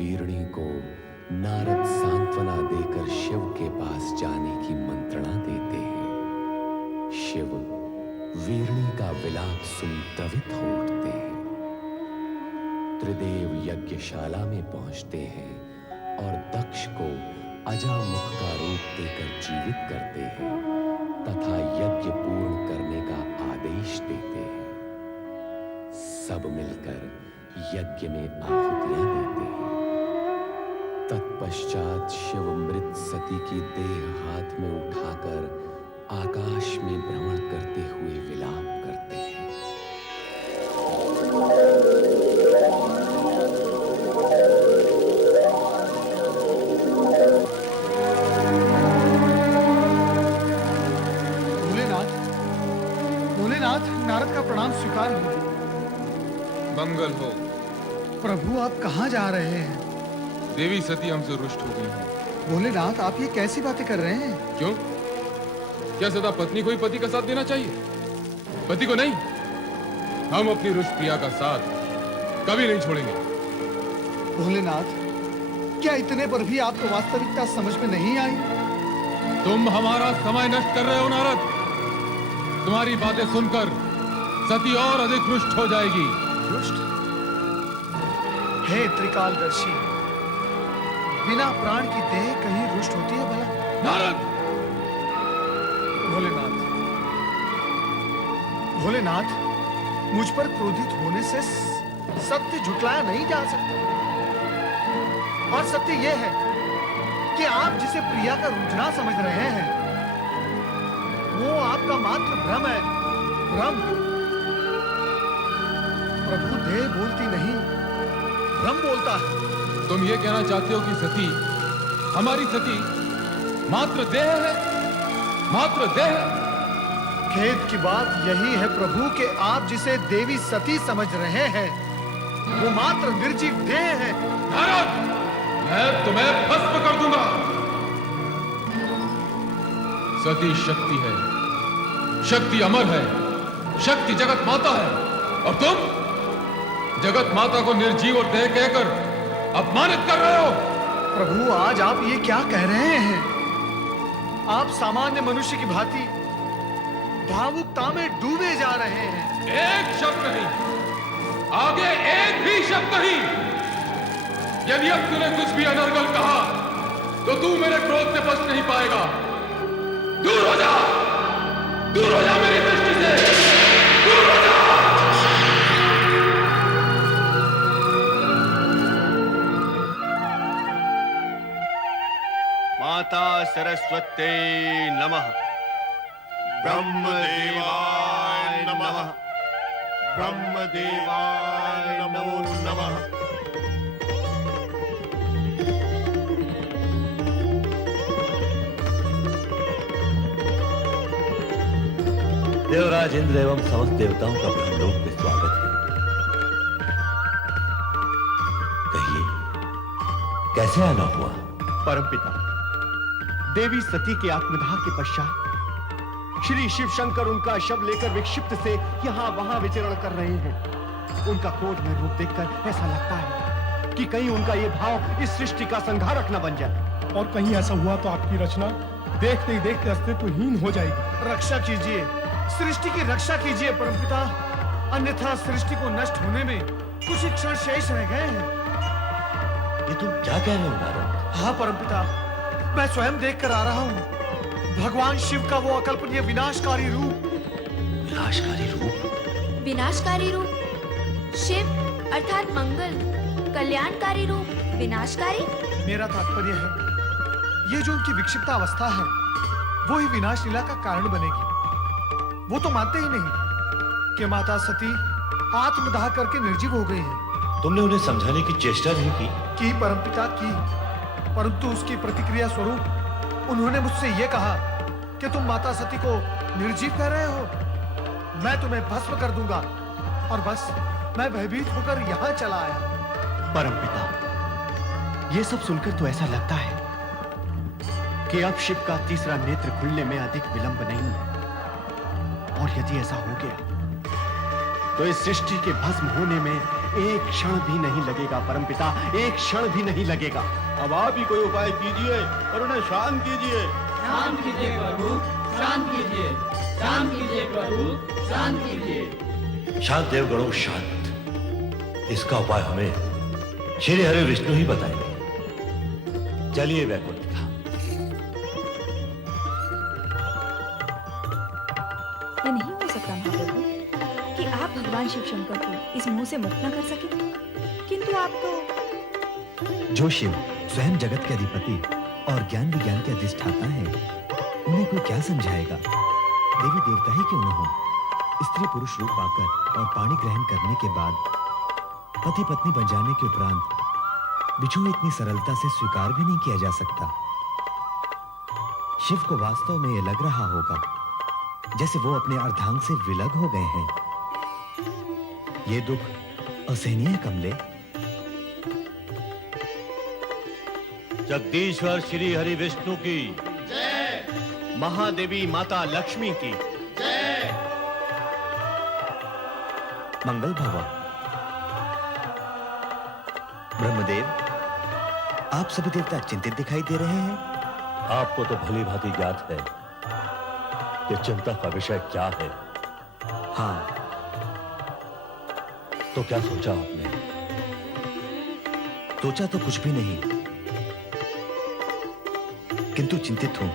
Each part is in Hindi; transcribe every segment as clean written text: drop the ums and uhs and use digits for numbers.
वीरणी को नारद सांत्वना देकर शिव के पास जाने की मंत्रणा देते हैं। शिव वीरणी का विलाप सुन द्रवित हो उठते हैं। त्रिदेव यज्ञशाला में पहुंचते हैं और दक्ष को अजामुख का रूप देकर जीवित करते हैं तथा यज्ञ पूर्ण करने का आदेश देते हैं। सब मिलकर यज्ञ में आहुतियां देते हैं। तत्पश्चात शिव मृत सती की देह हाथ में उठाकर आकाश में भ्रमण करते हुए विलाप करते हैं। नारद का प्रणाम स्वीकार हो। मंगल हो। प्रभु आप कहाँ जा रहे हैं? देवी सती हमसे रुष्ट हो गई है। भोलेनाथ आप ये कैसी बातें कर रहे हैं? क्यों? क्या सदा पत्नी को ही पति का साथ देना चाहिए, पति को नहीं? हम अपनी रुष्ट प्रिया का साथ कभी नहीं छोड़ेंगे। भोलेनाथ क्या इतने पर भी आपको वास्तविकता समझ में नहीं आई? तुम हमारा समय नष्ट कर रहे हो नारद। तुम्हारी बातें सुनकर सती और अधिक रुष्ट हो जाएगी। रुष्ट? हे त्रिकालदर्शी, बिना प्राण की देह कहीं रुष्ट होती है भला? नारद! भोलेनाथ, मुझ पर क्रोधित होने से सत्य झुटलाया नहीं जा सकता। और सत्य यह है कि आप जिसे प्रिया का रुझान समझ रहे हैं वो आपका मात्र भ्रम है। भ्रम। प्रभु देह बोलती नहीं, भ्रम बोलता है। तुम ये कहना चाहते हो कि सती, हमारी सती मात्र देह है? मात्र देह? खेद की बात यही है प्रभु कि आप जिसे देवी सती समझ रहे हैं वो मात्र निर्जीव देह है। नारद, मैं तुम्हें भस्म कर दूंगा। सती शक्ति है, शक्ति अमर है, शक्ति जगत माता है, और तुम जगत माता को निर्जीव और देह कहकर अपमानित कर रहे हो। प्रभु आज आप ये क्या कह रहे हैं? आप सामान्य मनुष्य की भांति भावुकता में डूबे जा रहे हैं। एक शब्द नहीं, आगे एक भी शब्द नहीं। यदि अब तूने कुछ भी अनर्गल कहा तो तू मेरे क्रोध से बच नहीं पाएगा। दूर हो जा, दूर हो जा मेरी दृष्टि से, दूर हो जा। माता सरस्वते नमः। ब्रह्मदेवाय नमः। ब्रह्मदेवाय नमो नमः। देवराज इंद्र एवं समस्त देवताओं का ब्रह्मलोक में स्वागत है। कहिए, कैसे आना हुआ? परमपिता, देवी सती के आत्मदाह के पश्चात श्री शिव शंकर उनका शव लेकर विक्षिप्त से यहाँ वहां विचरण कर रहे हैं। उनका क्रोध में रूप देखकर ऐसा लगता है कि कहीं उनका ये भाव इस सृष्टि का संहारक न बन जाए। और कहीं ऐसा हुआ तो आपकी रचना देखते ही देखते अस्तित्वहीन हो जाएगी। रक्षा कीजिए, सृष्टि की रक्षा कीजिए परमपिता, अन्यथा सृष्टि को नष्ट होने में कुछ ही क्षण शेष रह गए हैं। ये तुम क्या कह रहे हो नारद? हाँ परमपिता, मैं स्वयं देखकर आ रहा हूँ भगवान शिव का वो अकल्पनीय विनाशकारी रूप। विनाशकारी रूप? विनाशकारी रूप? शिव अर्थात मंगल, कल्याणकारी रूप विनाशकारी? मेरा तात्पर्य है ये जो उनकी विक्षिप्त अवस्था है वो ही विनाश लीला का कारण बनेगी। वो तो मानते ही नहीं कि माता सती आत्मदाह करके निर्जीव हो गई है। तुमने उन्हें समझाने की चेष्टा नहीं की? परमपिता की, परंतु उसकी प्रतिक्रिया स्वरूप उन्होंने मुझसे यह कहा कि तुम माता सती को निर्जीव कह रहे हो, मैं तुम्हें भस्म कर दूंगा। और बस मैं भयभीत होकर यहां चला आया। परमपिता, ये सब सुनकर तो ऐसा लगता है कि अब शिव का तीसरा नेत्र खुलने में अधिक विलंब नहीं है। और यदि ऐसा हो गया तो इस सृष्टि के भस्म होने में एक क्षण भी नहीं लगेगा परमपिता, एक क्षण भी नहीं लगेगा। अब आप ही कोई उपाय कीजिए और उन्हें शांत कीजिए। शांत कीजिए प्रभु, शांत कीजिए, शांत कीजिए प्रभु, शांत कीजिए। शांत देवगणों शांत। इसका उपाय हमें श्री हरि विष्णु ही बताएंगे। चलिए वैकुंठ धाम। ये नहीं हो सकता महाप्रभु कि आप भगवान शिव शंकर को इस मोह से मुक्त न कर सके, किंतु आप तो जो शिव स्वयं जगत के अधिपति और ज्ञान विज्ञान के अधिष्ठाता है, उन्हें कोई क्या समझाएगा। देवी देवता ही क्यों न हो, स्त्री पुरुष रूप पाकर और पाणी ग्रहण करने के बाद पति पत्नी बन जाने के उपरांत बिछोह इतनी सरलता से स्वीकार भी नहीं किया जा सकता। शिव को वास्तव में यह लग रहा होगा जैसे वो अपने अर्धांग से विलग हो गए हैं। ये दुख असहनीय है कमले। जगदीश्वर श्री हरि विष्णु की जय। महादेवी माता लक्ष्मी की जय। मंगल भवा। ब्रह्मदेव, आप सभी देवता चिंतित दिखाई दे रहे हैं। आपको तो भली भांति ज्ञात है कि चिंता का विषय क्या है। हाँ, तो क्या सोचा आपने? सोचा तो कुछ भी नहीं, किंतु चिंतित हूं।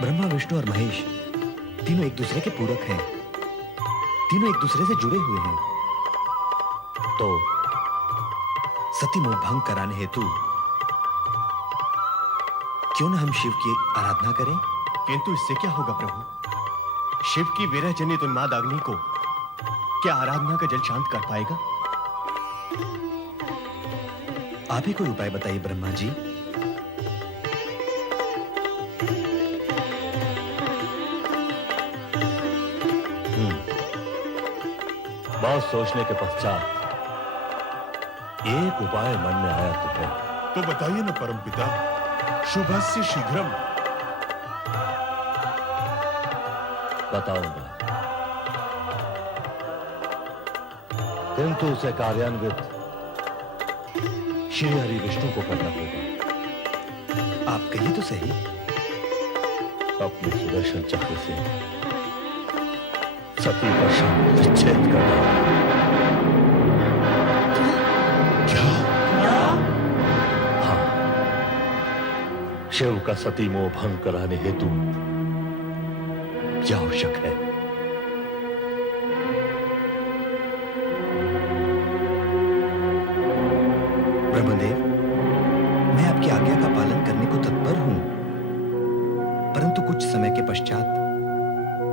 ब्रह्मा विष्णु और महेश तीनों एक दूसरे के पूरक हैं, तीनों एक दूसरे से जुड़े हुए हैं। तो सती मोह भंग कराने हेतु क्यों न हम शिव की आराधना करें। किंतु इससे क्या होगा प्रभु? शिव की विरह जनित उन्माद अग्नि को क्या आराधना का जल शांत कर पाएगा? आप ही कोई उपाय बताइए ब्रह्मा जी। बहुत सोचने के पश्चात एक उपाय मन में आया तुम्हें। तो बताइए ना परमपिता, शुभस्य शीघ्रम। बताऊंगा, किंतु उसे कार्यान्वित श्री हरि विष्णु को करना होगा। आप कहिए तो सही। अपने सुदर्शन चक्र से सती का शव विच्छेद करना। क्या? हाँ, शिव का सती मोह भंग कराने हेतु क्या आवश्यक है? ब्रह्मदेव, मैं आपकी आज्ञा का पालन करने को तत्पर हूं, परंतु कुछ समय के पश्चात।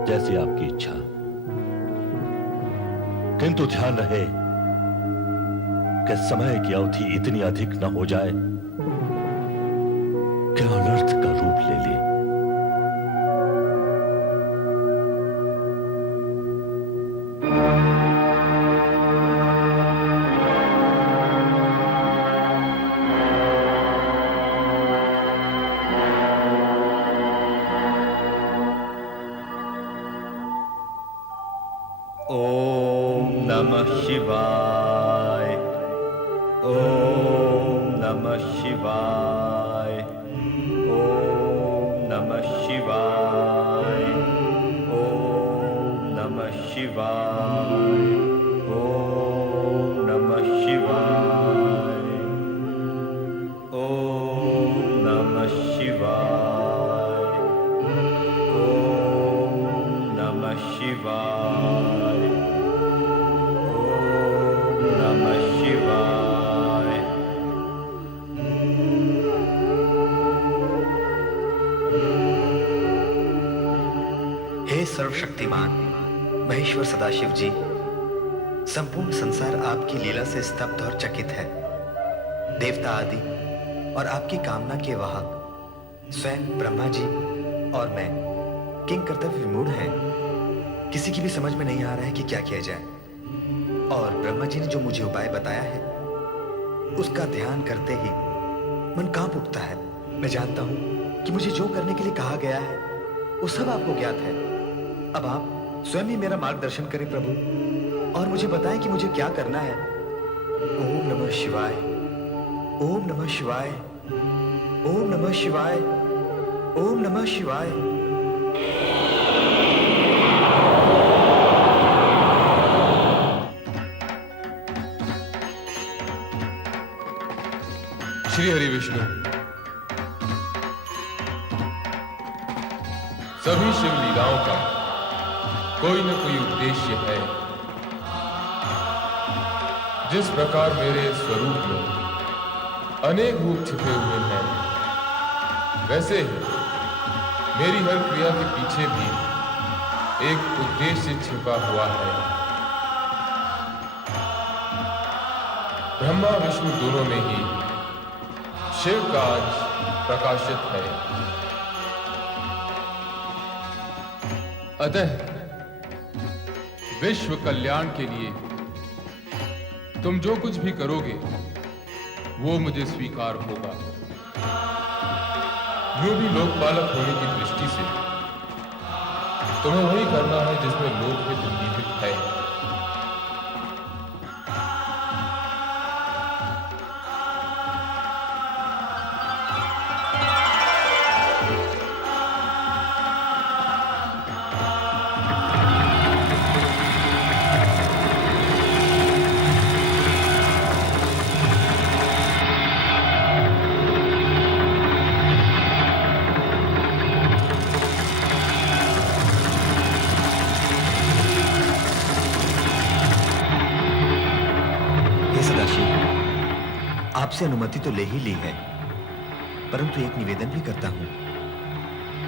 जैसी आपकी इच्छा, किंतु ध्यान रहे कि समय की अवधि इतनी अधिक न हो जाए कि अनर्थ का रूप ले ले। ओम नमः शिवाय। ओम नमः शिवाय। ओम नमः शिवाय। ओम नमः शिवाय। ओम नमः शिवाय। ओम नमः शिवाय। ओम नमः शिवाय। ओम नमः शिवाय। हे सर्वशक्तिमान महेश्वर सदाशिव जी, संपूर्ण संसार आपकी लीला से स्तब्ध और चकित है। देवता आदि और आपकी कामना के वाहक स्वयं ब्रह्मा जी और मैं किंग कर्तव्य विमूढ़ हैं। किसी की भी समझ में नहीं आ रहा है कि क्या किया जाए। और ब्रह्मा जी ने जो मुझे उपाय बताया है उसका ध्यान करते ही मन कांप उठता है। मैं जानता हूं कि मुझे जो करने के लिए कहा गया है वो सब आपको ज्ञात है। अब आप स्वयं ही मेरा मार्गदर्शन करें प्रभु। और मुझे बताएं कि मुझे क्या करना है। ओम नमः शिवाय, ओम नमः शिवाय, ओम नमः शिवाय, ओम नमः शिवाय। श्री हरि विष्णु, सभी शिव लीलाओं का कोई न कोई उद्देश्य है। जिस प्रकार मेरे स्वरूप में अनेक रूप छिपे हुए हैं, वैसे ही मेरी हर क्रिया के पीछे भी एक उद्देश्य छिपा हुआ है। ब्रह्मा विष्णु दोनों में ही शिव का अंश प्रकाशित है। अतः विश्व कल्याण के लिए तुम जो कुछ भी करोगे वो मुझे स्वीकार होगा। यूं भी लोकपालक होने की दृष्टि से तुम्हें वही करना है जिसमें लोकहित निहित है। आपसे अनुमति तो ले ही ली है, परंतु एक निवेदन भी करता हूं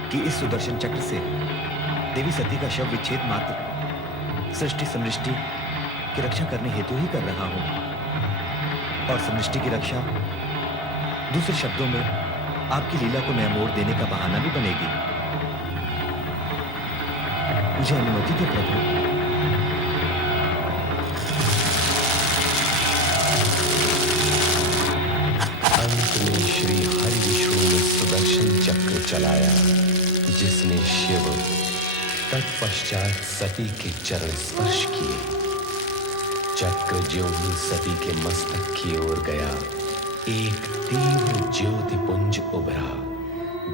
कि इस सुदर्शन चक्र से देवी सती का शव विच्छेद मात्र सृष्टि समृष्टि की रक्षा करने हेतु ही कर रहा हूं, और समृष्टि की रक्षा दूसरे शब्दों में आपकी लीला को नया मोड़ देने का बहाना भी बनेगी। मुझे अनुमति दे प्रभु। श्री हरि विष्णु ने सुदर्शन चक्र चलाया, जिसने शिव तत्पश्चात सती के चरण स्पर्श किए। चक्र ज्यों ही सती के मस्तक की ओर गया, एक तीव्र ज्योति पुंज उभरा,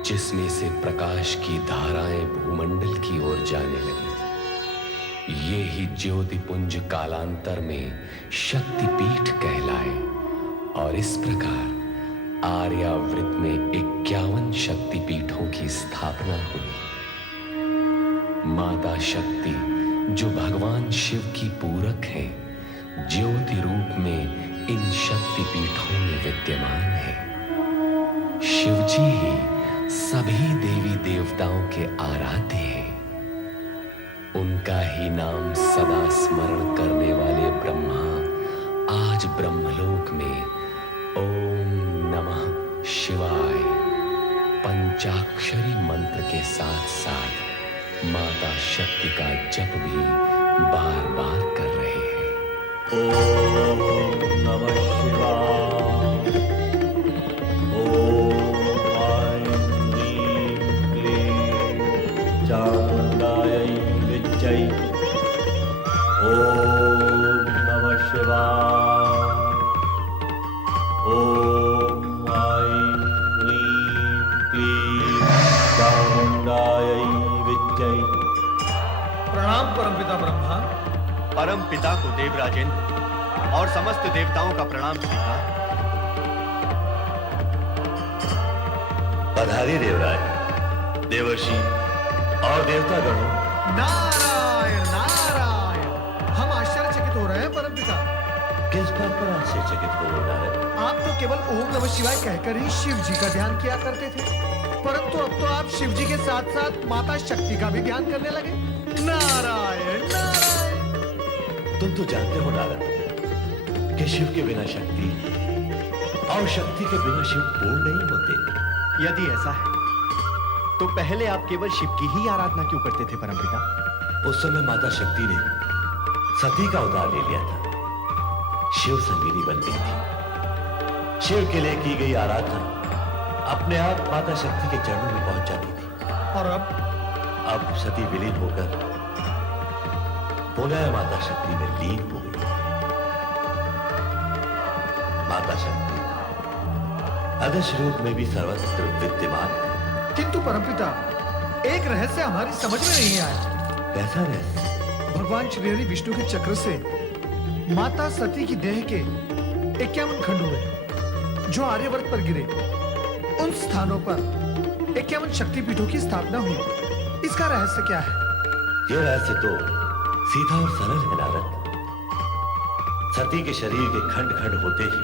जिसमें से प्रकाश की धाराएं भूमंडल की ओर जाने लगी। ये ही ज्योति पुंज कालांतर में शक्तिपीठ कहलाए, और इस प्रकार आर्यावृत में 51 शक्तिपीठों की स्थापना हुई। माता शक्ति, जो भगवान शिव की पूरक है, ज्योति रूप में इन शक्तिपीठों में विद्यमान है। शिवजी ही सभी देवी देवताओं के आराध्य हैं। उनका ही नाम सदा स्मरण करने वाले ब्रह्मा आज ब्रह्मलोक में ओम नमः शिवाय पंचाक्षरी मंत्र के साथ साथ माता शक्ति का जप भी बार बार कर रहे हैं। ओम नमः शिवाय, ओम ऐं ह्रीं क्लीं चामुण्डायै विद्महे, ओम नमः शिवाय, ओम ऐं ह्रीं क्लीं चामुण्डायै विद्महे। प्रणाम परमपिता ब्रह्मा। परम पिता को देवराजेंद्र और समस्त देवताओं का प्रणाम स्वीकार। पधारी देवराज, देवर्षि और देवतागणों। नारायण नारायण, हम आश्चर्यचकित हो रहे हैं परमपिता। किस बात पर आश्चर्यचकित हो रहा है? आप तो केवल ओम नमः शिवाय कहकर ही शिव जी का ध्यान किया करते थे, परंतु अब तो आप शिव जी के साथ साथ माता शक्ति का भी ध्यान करने लगे। नारायण नारायण। तुम तो जानते हो नारद कि शिव के बिना शक्ति और शक्ति के बिना शिव पूर्ण नहीं होते। यदि ऐसा है तो पहले आप केवल शिव की ही आराधना क्यों करते थे परमपिता? उस समय माता शक्ति ने सती का अवतार ले लिया था, शिव संगिनी बन गई थी। शिव के लिए की गई आराधना अपने आप माता शक्ति के चरणों में पहुंच जाती थी। और अब सती विलीन होकर पुनः माता शक्ति में लीन हो गई। माता शक्ति अदृश्य रूप में भी सर्वत्र विद्यमान है। किंतु परमपिता, एक रहस्य हमारी समझ में नहीं आया। कैसा रहस्य? भगवान श्री हरि विष्णु के चक्र से माता सती की देह के 51 खंड हुए जो आर्यवर्त पर गिरे। उन स्थानों पर 51 शक्तिपीठों की स्थापना हुई। इसका रहस्य क्या है? यह रहस्य तो सीधा और सरल है नारद। सती के शरीर के खंड खंड होते ही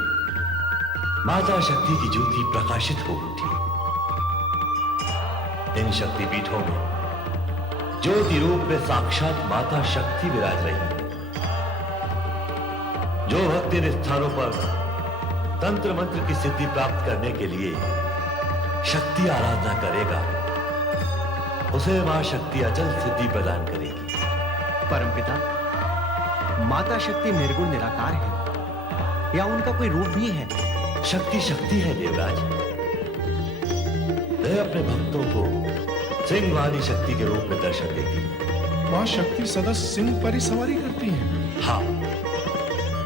माता शक्ति की ज्योति प्रकाशित हो उठी। इन शक्तिपीठों में ज्योति रूप में साक्षात माता शक्ति विराज रही है। जो भक्त इन स्थानों पर तंत्र मंत्र की सिद्धि प्राप्त करने के लिए शक्ति आराधना करेगा, उसे मां शक्ति अचल सिद्धि प्रदान करेगी। परमपिता, माता शक्ति निर्गुण निराकार है या उनका कोई रूप भी है? शक्ति शक्ति है देवराज। वह अपने भक्तों को सिंह वाली शक्ति के रूप में दर्शन देती है। माँ शक्ति सदा सिंह पर ही सवारी करती है। हाँ,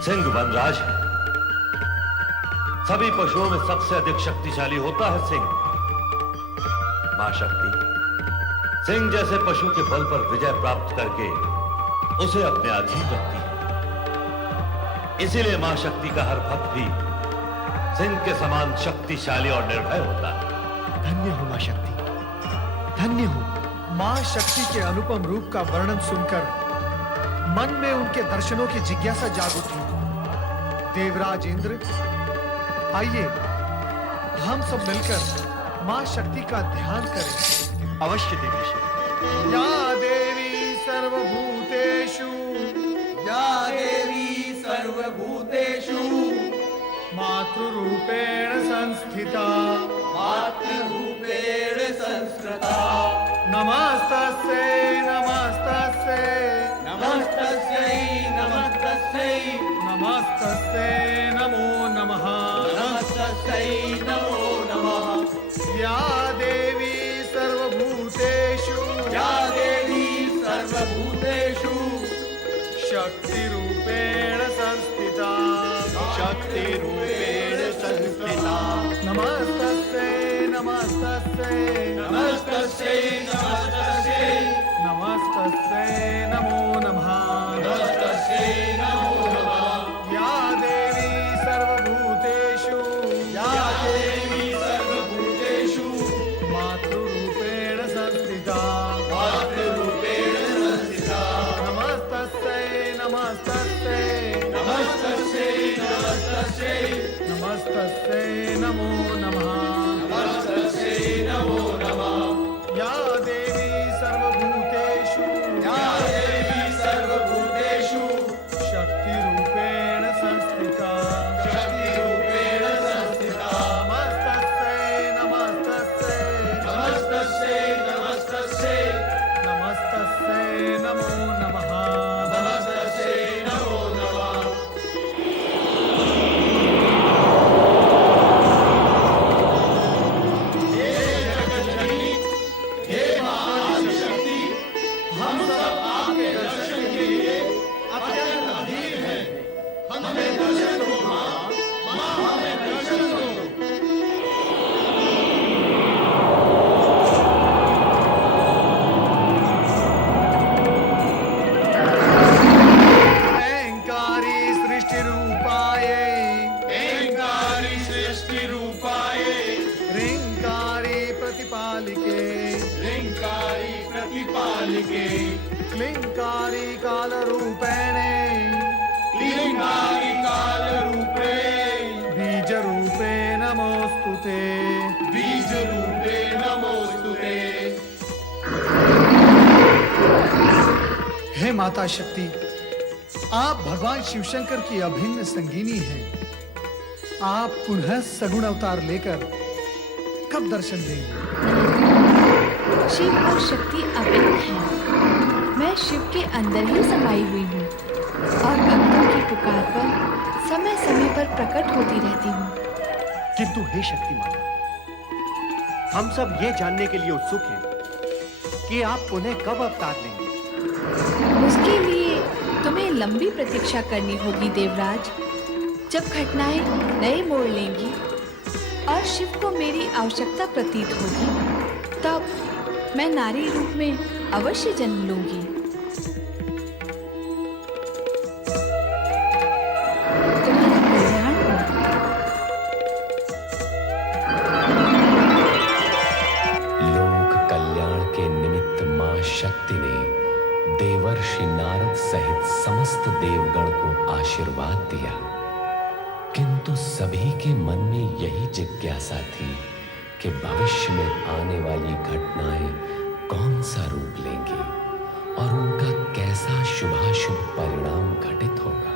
सिंह वनराज है। सभी पशुओं में सबसे अधिक शक्तिशाली होता है सिंह। मां शक्ति सिंह जैसे पशु के बल पर विजय प्राप्त करके उसे अपने अधीन रखती है। इसीलिए मां शक्ति का हर भक्त भी सिंह के समान शक्तिशाली और निर्भय होता है। धन्य हो मां शक्ति, धन्य हो। मां शक्ति के अनुपम रूप का वर्णन सुनकर मन में उनके दर्शनों की जिज्ञासा जाग उठी। देवराज इंद्र, आइए हम सब मिलकर मां शक्ति का ध्यान करें। अवश्य देवी। या देवी सर्वभूतेषु, या देवी सर्वभूतेषु मातृरूपेण संस्थिता, मातृरूपेण संस्कृता। नमस्तस्यै नमस्तस्यै नमस्तस्यै नमस्तस्यै नमस्तस्यै नमो नमः। नमस्तस्यै नमो नमः। या देवी सर्वभूतेषु, या देवी सर्वभूतेषु शक्तिरूपेण संस्थिता, शक्तिरूपेण संस्थिता। नमस्तस्यै नमस्तस्यै नमस्तस्यै नमस्तस्यै नमस्तस्यै नमो नमः। नमस्तस्यै नमो नमः। या देवी सर्वभूतेषु, या देवी सर्वभूतेषु मातृरूपेण संस्थिता, मातृरूपेण संस्थिता। नमस्तस्यै नमस्तस्यै नमस्तस्यै नमस्तस्यै नमस्तस्यै नमो नमः। नमस्तस्यै नमो नमः। या देवी सर्वभूतेषु, या देवी सर्वभूतेषु शक्तिरूपेण संस्थिता, शक्तिरूपेण संस्थिता। नमस्तस्यै नमस्तस्यै नमस्तस्यै नमस्तस्यै नमस्तस्यै नमो नमः। नमस्तस्यै नमो नमः। हे जगज्जननी, हे महाशक्ति, हम सब आपके दर्शन के लिए अत्यंत अधीर हैं। हमें दर्शन दो माँ, माँ हमें दर्शन दो। ऐङ्कारी सृष्टिरूपायै, ऐङ्कारी सृष्टिरूपायै, ह्रीङ्कारी प्रतिपालिके, ह्रीङ्कारी प्रतिपालिके, क्लीङ्कारी कालरूपेणे, क्लीङ्कारी कालरूपे, बीजरूपे नमोऽस्तुते। बीजरूपे नमोस्तुते। हे माता शक्ति, आप भगवान शिवशंकर की अभिन्न संगिनी हैं। आप पुनः सगुण अवतार लेकर कब दर्शन देंगे? शिव और शक्ति अभिन्न हैं। मैं शिव के अंदर ही समाई हुई हूँ और भक्तों की पुकार पर समय समय पर प्रकट होती रहती हूँ। किंतु हे शक्ति माता, हम सब ये जानने के लिए उत्सुक हैं कि आप पुनः कब अवतार लेंगे। उसके लिए तुम्हें लंबी प्रतीक्षा करनी होगी देवराज। जब घटनाएं नए मोड़ लेंगी और शिव को मेरी आवश्यकता प्रतीत होगी, तब मैं नारी रूप में अवश्य जन्म लूंगी। तुम्हारा कल्याण हो। लोक कल्याण के निमित्त मां शक्ति ने देवर्षि नारद सहित समस्त देवगण को आशीर्वाद दिया, किंतु सभी के मन में यही जिज्ञासा थी कि भविष्य में आने वाली घटनाएं कौन सा रूप लेंगी और उनका कैसा शुभाशुभ परिणाम घटित होगा।